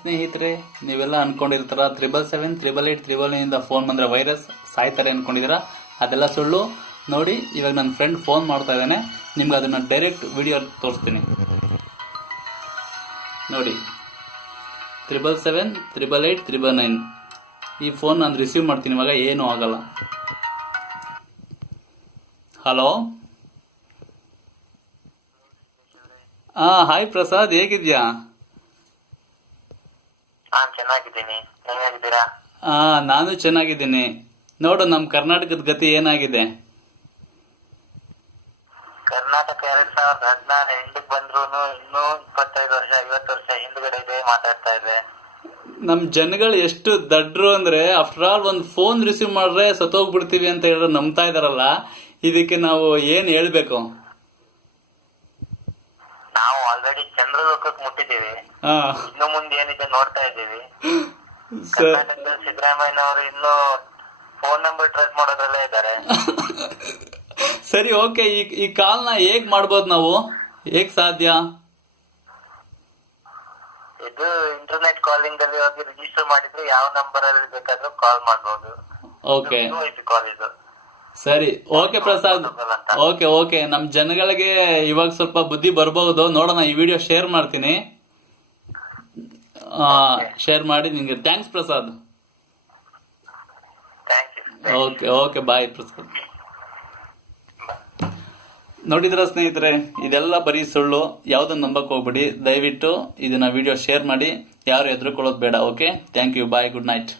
ಸ್ನೇಹಿತರೆ, ನೀವೆಲ್ಲ ಅನ್ಕೊಂಡಿರ್ತಾರ 777 888 ಫೋನ್ ಬಂದ್ರೆ ವೈರಸ್ ಸಾಯ್ತಾರೆ ಅನ್ಕೊಂಡಿದ್ದೀರಾ. ಅದೆಲ್ಲ ಸುಳ್ಳು. ನೋಡಿ, ಇವಾಗ ನನ್ನ ಫ್ರೆಂಡ್ ಫೋನ್ ಮಾಡ್ತಾ ಇದ್ದಾನೆ, ನಿಮ್ಗೆ ಅದನ್ನ ಡೈರೆಕ್ಟ್ ವಿಡಿಯೋ ತೋರಿಸ್ತೀನಿ ನೋಡಿ. 777 888 999 ಈ ಫೋನ್ ನಾನು ರಿಸೀವ್ ಮಾಡ್ತೀನಿ. ಇವಾಗ ಏನೂ ಆಗಲ್ಲ. ಹಲೋ, ಹಾಯ್ ಪ್ರಸಾದ್, ಹೇಗಿದ್ಯಾ? ಚೆನ್ನಾಗಿದ್ದೀನಿ. ನೀವ್ ಹೇಗಿದ್ದೀರಾ? ನಾನು ಚೆನ್ನಾಗಿದ್ದೀನಿ. ನೋಡು, ನಮ್ಮ ಕರ್ನಾಟಕದ ಗತಿ ಏನಾಗಿದೆ. ಕರ್ನಾಟಕ 2016 ಎಂಟಕ್ಕೆ ಬಂದ್ರು ಇನ್ನೂ 25 ವರ್ಷ 50 ವರ್ಷ ಹಿಂದ್ಗಡೆ ಇದೆ ಮಾತಾಡ್ತಾ ಇದೆ. ನಮ್ ಜನಗಳು ಎಷ್ಟು ದಡ್ರು ಅಂದ್ರೆ, ಆಫ್ಟರ್ ಆಲ್ ಒಂದು ಫೋನ್ ರಿಸೀವ್ ಮಾಡ್ರೆ ಸತ್ತೋಗ್ಬಿಡ್ತೀವಿ ಅಂತ ಹೇಳಿದ್ರೆ ನಂಬ್ತಾ ಇದಾರಲ್ಲ. ಇದಕ್ಕೆ ನಾವು ಏನ್ ಹೇಳ್ಬೇಕು? ನಾವು ಆಲ್ರೆಡಿ ಚಂದ್ರಲೋಕಕ್ಕೆ ಮುಟ್ಟಿದ್ದೀವಿ. ಇನ್ನು ಮುಂದೆ ಏನಿದೆ ನೋಡ್ತಾ ಇದ್ದೀವಿ. ಕರ್ನಾಟಕದ ಸಿದ್ದರಾಮಯ್ಯನವರು ಇನ್ನು ಫೋನ್ ನಂಬರ್ ಟ್ರೇಸ್ ಮಾಡೋದ್ರಲ್ಲೇ ಇದ್ದಾರೆ. ಸರಿ, ಓಕೆ. ಈ ಕಾಲ್ನ ಹೇಗ್ ಮಾಡ್ಬೋದು ನಾವು? ಹೇಗ್ ಸಾಧ್ಯ? ಇದು ಇಂಟರ್ನೆಟ್ ಕಾಲಿಂಗ್ ಅಲ್ಲಿ ಹೋಗಿ ರಿಜಿಸ್ಟರ್ ಮಾಡಿದ್ರೆ ಯಾವ ನಂಬರ್ ಅಲ್ಲಿ ಬೇಕಾದ್ರೂ ಕಾಲ್ ಮಾಡಬಹುದು. ಓಕೆ, ಕಾಲ್ ಇದು. ಸರಿ, ಓಕೆ ಪ್ರಸಾದ್. ಓಕೆ, ನಮ್ ಜನಗಳಿಗೆ ಇವಾಗ ಸ್ವಲ್ಪ ಬುದ್ಧಿ ಬರ್ಬಹುದು. ನೋಡೋಣ, ಈ ವಿಡಿಯೋ ಶೇರ್ ಮಾಡ್ತೀನಿ. ಶೇರ್ ಮಾಡಿ ನಿಮ್ಗೆ ಥ್ಯಾಂಕ್ಸ್ ಪ್ರಸಾದ್. ಓಕೆ, ಬಾಯ್ ಪ್ರಸಾದ್. ನೋಡಿದ್ರ ಸ್ನೇಹಿತರೆ, ಇದೆಲ್ಲ ಬರೀ ಸುಳ್ಳು. ಯಾವ್ದನ್ನ ನಂಬಕ್ ಹೋಗ್ಬಿಡಿ. ದಯವಿಟ್ಟು ಇದನ್ನ ವಿಡಿಯೋ ಶೇರ್ ಮಾಡಿ. ಯಾರು ಹೆದರ್ಕೊಳ್ಳೋದು ಬೇಡ. Okay, thank you, bye, good night.